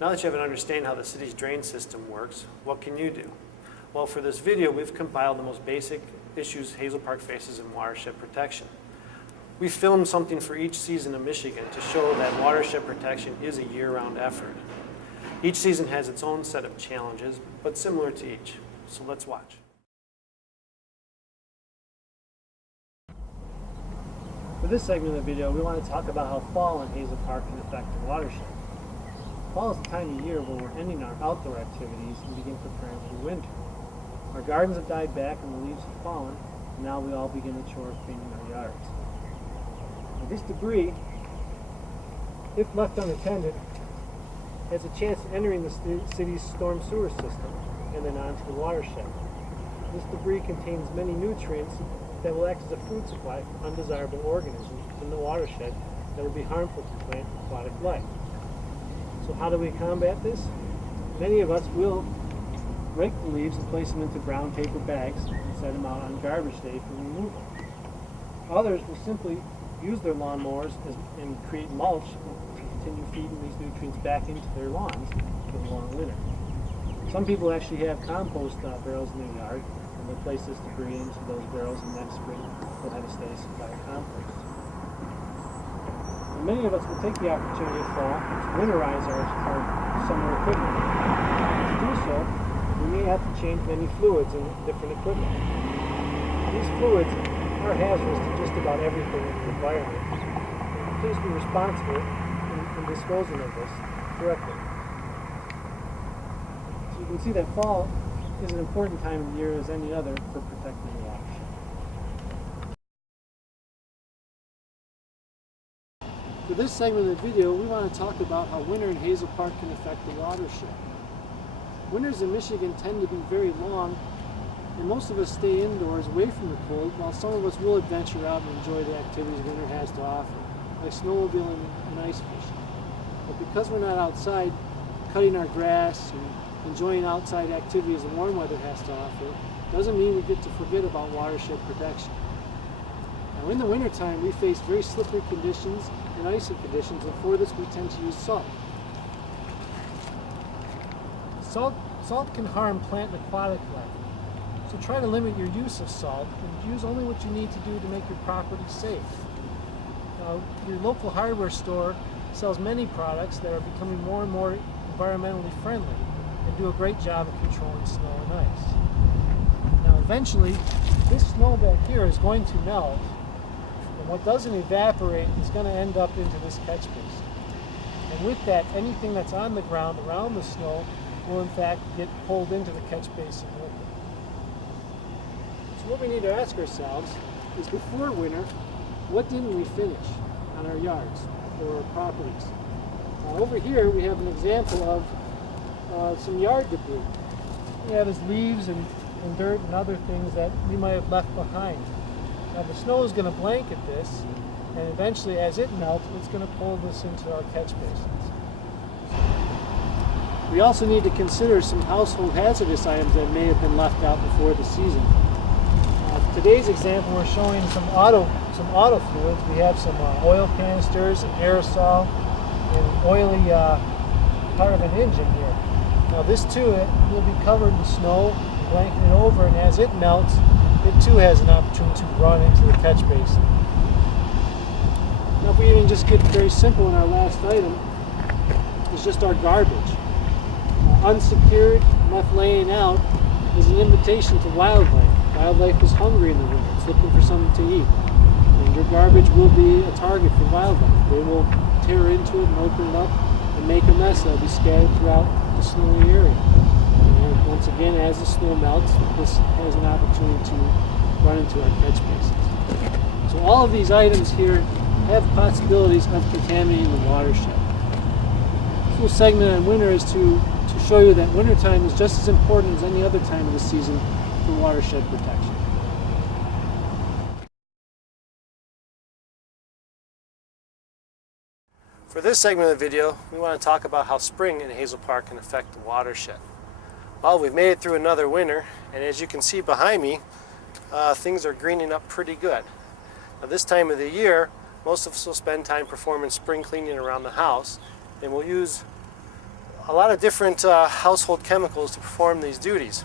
Now that you have an understanding how the city's drain system works, what can you do? Well, for this video, we've compiled the most basic issues Hazel Park faces in watershed protection. We filmed something for each season of Michigan to show that watershed protection is a year-round effort. Each season has its own set of challenges, but similar to each. So let's watch. For this segment of the video, we want to talk about how fall in Hazel Park can affect the watershed. Fall is the time of year where we're ending our outdoor activities and begin preparing for winter. Our gardens have died back and the leaves have fallen, and now we all begin the chore of cleaning our yards. Now, this debris, if left unattended, has a chance of entering the city's storm sewer system and then onto the watershed. This debris contains many nutrients that will act as a food supply for undesirable organisms in the watershed that will be harmful to plant and aquatic life. So how do we combat this? Many of us will rake the leaves and place them into brown paper bags and set them out on garbage day for removal. Others will simply use their lawnmowers and create mulch to continue feeding these nutrients back into their lawns for the long winter. Some people actually have compost barrels in their yard, and they'll place this debris into those barrels, and next spring they'll have a steady supply of compost. And many of us will take the opportunity of fall to winterize our summer equipment. To do so, we may have to change many fluids in different equipment. These fluids are hazardous to just about everything in the environment. Please be responsible in disposing of this correctly. So you can see that fall is an important time of the year as any other for protecting the watershed. For this segment of the video, we want to talk about how winter in Hazel Park can affect the watershed. Winters in Michigan tend to be very long, and most of us stay indoors away from the cold, while some of us will adventure out and enjoy the activities winter has to offer, like snowmobiling and ice fishing. But because we're not outside cutting our grass and enjoying outside activities the warm weather has to offer, doesn't mean we get to forget about watershed protection. Now in the wintertime, we face very slippery conditions and icy conditions, and for this we tend to use salt. Salt can harm plant and aquatic life, so try to limit your use of salt and use only what you need to do to make your property safe. Now, your local hardware store sells many products that are becoming more and more environmentally friendly and do a great job of controlling snow and ice. Now eventually, this snow back here is going to melt, and what doesn't evaporate is going to end up into this catch basin. And with that, anything that's on the ground around the snow will in fact get pulled into the catch basin with it. So what we need to ask ourselves is, before winter, what didn't we finish on our yards or our properties? Over here we have an example of some yard debris. We have is leaves and dirt and other things that we might have left behind. Now the snow is going to blanket this, and eventually as it melts, it's going to pull this into our catch basins. We also need to consider some household hazardous items that may have been left out before the season. Today's example, we're showing some auto fluids. We have some oil canisters, an aerosol, and an oily part of an engine here. Now this too will be covered in snow, blanketed over, and as it melts, it too has an opportunity to run into the catch basin. Now if we even just get very simple in our last item, it's just our garbage. Unsecured, left laying out, is an invitation to wildlife. Wildlife is hungry in the winter. It's looking for something to eat. And your garbage will be a target for wildlife. They will tear into it and open it up and make a mess that'll be scattered throughout the snowy area. And once again, as the snow melts, this has an opportunity to run into our catch basins. So all of these items here have possibilities of contaminating the watershed. This little segment on winter is to show you that wintertime is just as important as any other time of the season for watershed protection. For this segment of the video, we want to talk about how spring in Hazel Park can affect the watershed. Well, we've made it through another winter, and as you can see behind me, things are greening up pretty good. Now this time of the year, most of us will spend time performing spring cleaning around the house, and we'll use a lot of different household chemicals to perform these duties.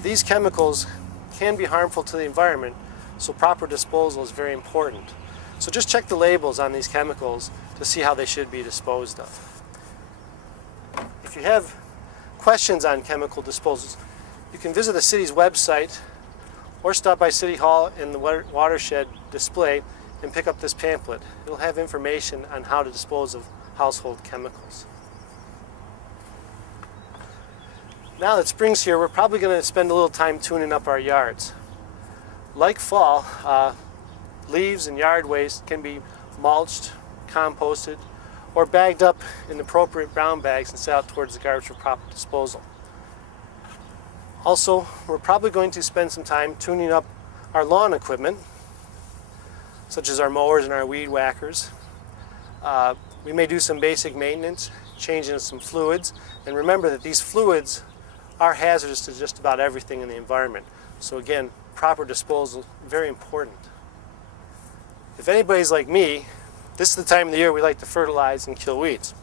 These chemicals can be harmful to the environment, so proper disposal is very important. So just check the labels on these chemicals to see how they should be disposed of. If you have questions on chemical disposals, you can visit the city's website or stop by City Hall in the Watershed display and pick up this pamphlet. It'll have information on how to dispose of household chemicals. Now that spring's here, we're probably going to spend a little time tuning up our yards. Like fall, leaves and yard waste can be mulched, composted, or bagged up in appropriate brown bags and set out towards the garbage for proper disposal. Also, we're probably going to spend some time tuning up our lawn equipment, such as our mowers and our weed whackers. We may do some basic maintenance, changing some fluids, and remember that these fluids are hazardous to just about everything in the environment. So again, proper disposal, very important. If anybody's like me, this is the time of the year we like to fertilize and kill weeds.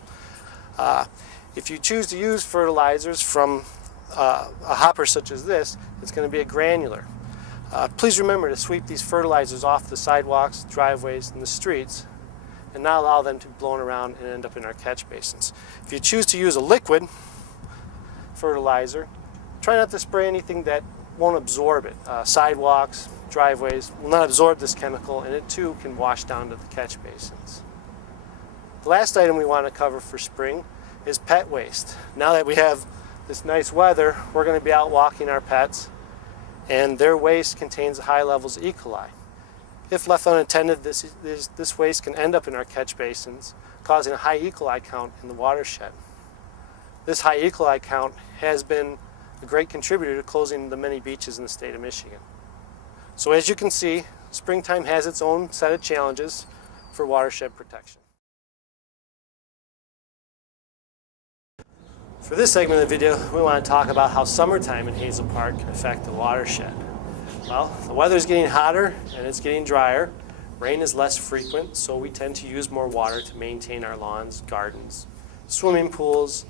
If you choose to use fertilizers from a hopper such as this, it's going to be a granular. Please remember to sweep these fertilizers off the sidewalks, driveways, and the streets, and not allow them to be blown around and end up in our catch basins. If you choose to use a liquid fertilizer, try not to spray anything that won't absorb it. Sidewalks, driveways will not absorb this chemical, and it too can wash down to the catch basins. The last item we want to cover for spring is pet waste. Now that we have this nice weather, we're going to be out walking our pets, and their waste contains high levels of E. coli. If left unattended, this waste can end up in our catch basins, causing a high E. coli count in the watershed. This high E. coli count has been a great contributor to closing the many beaches in the state of Michigan. So as you can see, springtime has its own set of challenges for watershed protection. For this segment of the video, we want to talk about how summertime in Hazel Park can affect the watershed. Well, the weather's getting hotter and it's getting drier. Rain is less frequent, so we tend to use more water to maintain our lawns, gardens, swimming pools,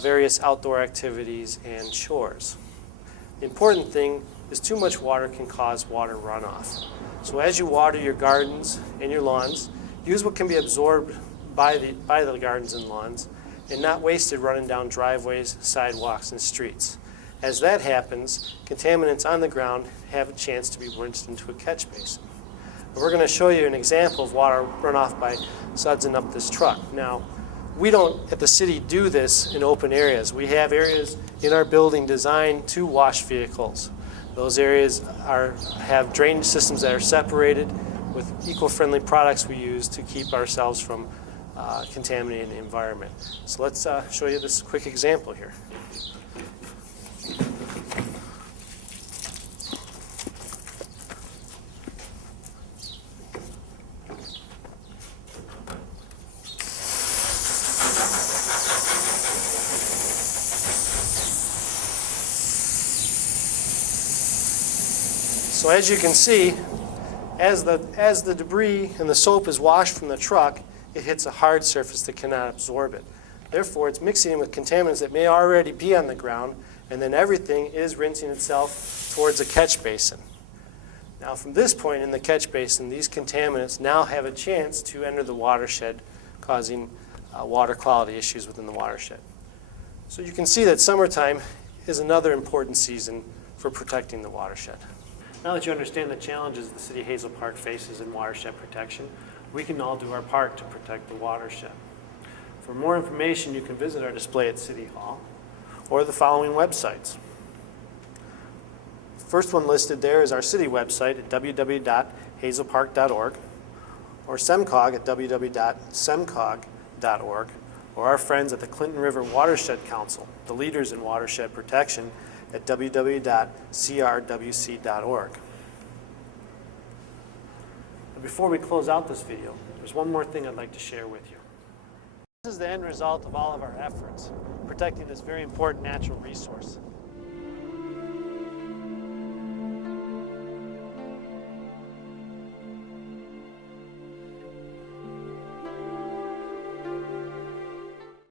various outdoor activities, and chores. The important thing is too much water can cause water runoff. So as you water your gardens and your lawns, use what can be absorbed by the gardens and lawns and not wasted running down driveways, sidewalks, and streets. As that happens, contaminants on the ground have a chance to be rinsed into a catch basin. And we're going to show you an example of water runoff by sudsing up this truck. Now, we don't, at the city, do this in open areas. We have areas in our building designed to wash vehicles. Those areas have drainage systems that are separated with eco-friendly products we use to keep ourselves from contaminating the environment. So let's show you this quick example here. So as you can see, as the debris and the soap is washed from the truck, it hits a hard surface that cannot absorb it. Therefore, it's mixing in with contaminants that may already be on the ground, and then everything is rinsing itself towards a catch basin. Now, from this point in the catch basin, these contaminants now have a chance to enter the watershed, causing water quality issues within the watershed. So you can see that summertime is another important season for protecting the watershed. Now that you understand the challenges the city of Hazel Park faces in watershed protection, we can all do our part to protect the watershed. For more information, you can visit our display at City Hall or the following websites. The first one listed there is our city website at www.hazelpark.org, or SEMCOG at www.semcog.org, or our friends at the Clinton River Watershed Council, the leaders in watershed protection, at www.crwc.org. Before we close out this video, there's one more thing I'd like to share with you. This is the end result of all of our efforts, protecting this very important natural resource.